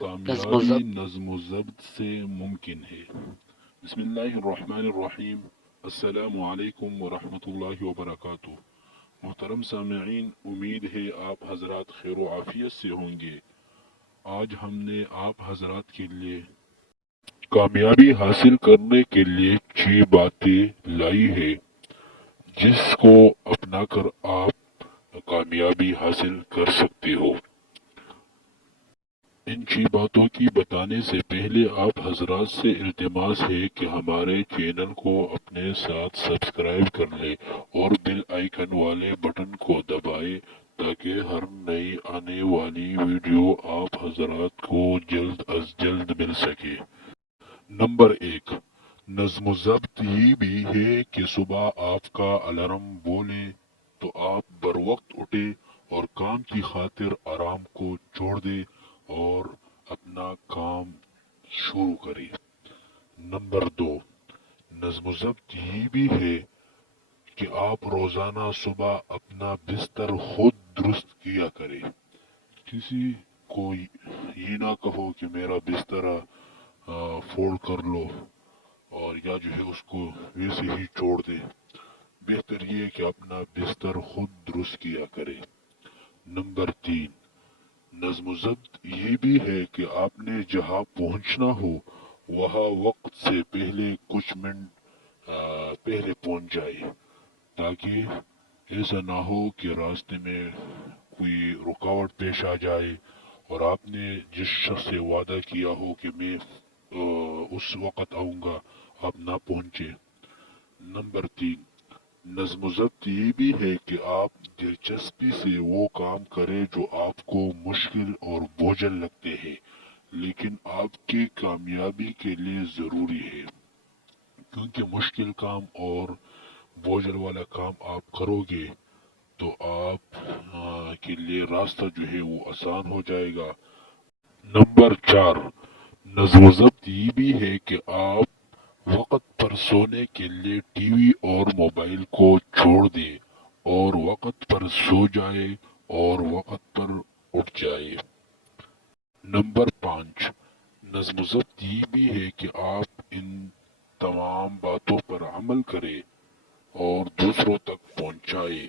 نظم و کامیابی ضبط. نظم و ضبط سے ممکن ہے۔ بسم اللہ الرحمن الرحیم۔ السلام علیکم ورحمۃ اللہ وبرکاتہ۔ محترم سامعین، امید ہے آپ حضرات خیر و عافیت سے ہوں گے۔ آج ہم نے آپ حضرات کے لیے کامیابی حاصل کرنے کے لیے 6 باتیں لائی ہے، جس کو اپنا کر آپ کامیابی حاصل کر سکتے ہو۔ ان 6 باتوں کی بتانے سے پہلے آپ حضرات سے التماس ہے کہ ہمارے چینل کو اپنے ساتھ سبسکرائب کر لیں اور بیل آئیکن والے بٹن کو دبائیں تاکہ ہر نئی آنے والی ویڈیو آپ حضرات کو جلد از جلد مل سکے۔ نمبر 1، نظم و ضبط یہ بھی ہے کہ صبح آپ کا الارم بولے تو آپ بر وقت اٹھے اور کام کی خاطر آرام کو چھوڑ دے اور اپنا کام شروع کرے۔ نمبر 2، نظم و ضبط یہ بھی ہے کہ آپ روزانہ صبح اپنا بستر خود درست کیا کرے۔ کسی کو یہ نہ کہو کہ میرا بستر فولڈ کر لو اور یا جو ہے اس کو ویسے ہی چھوڑ دے۔ بہتر یہ کہ اپنا بستر خود درست کیا کرے۔ نمبر 3، نظم و ضبط یہ بھی ہے کہ آپ نے جہاں پہنچنا ہو وہاں وقت سے پہلے کچھ منٹ پہلے پہنچ جائے، تاکہ ایسا نہ ہو کہ راستے میں کوئی رکاوٹ پیش آ جائے اور آپ نے جس شخص سے وعدہ کیا ہو کہ میں اس وقت آؤں گا، آپ نہ پہنچے۔ نمبر 3، نظم و ضبط یہ بھی ہے کہ آپ دلچسپی سے وہ کام کریں جو آپ کو مشکل اور بوجھل لگتے ہیں لیکن آپ کی کامیابی کے لیے ضروری ہے، کیونکہ مشکل کام اور بوجھل والا کام آپ کرو گے تو آپ کے لیے راستہ جو ہے وہ آسان ہو جائے گا۔ نمبر 4، نظم و ضبط یہ بھی ہے کہ آپ وقت پر سونے کے لیے ٹی وی اور موبائل کو چھوڑ دیں اور وقت پر سو جائے اور وقت پر اٹھ جائے۔ نمبر 5، نظم و ضبط یہ بھی ہے کہ آپ ان تمام باتوں پر عمل کریں اور دوسروں تک پہنچائے۔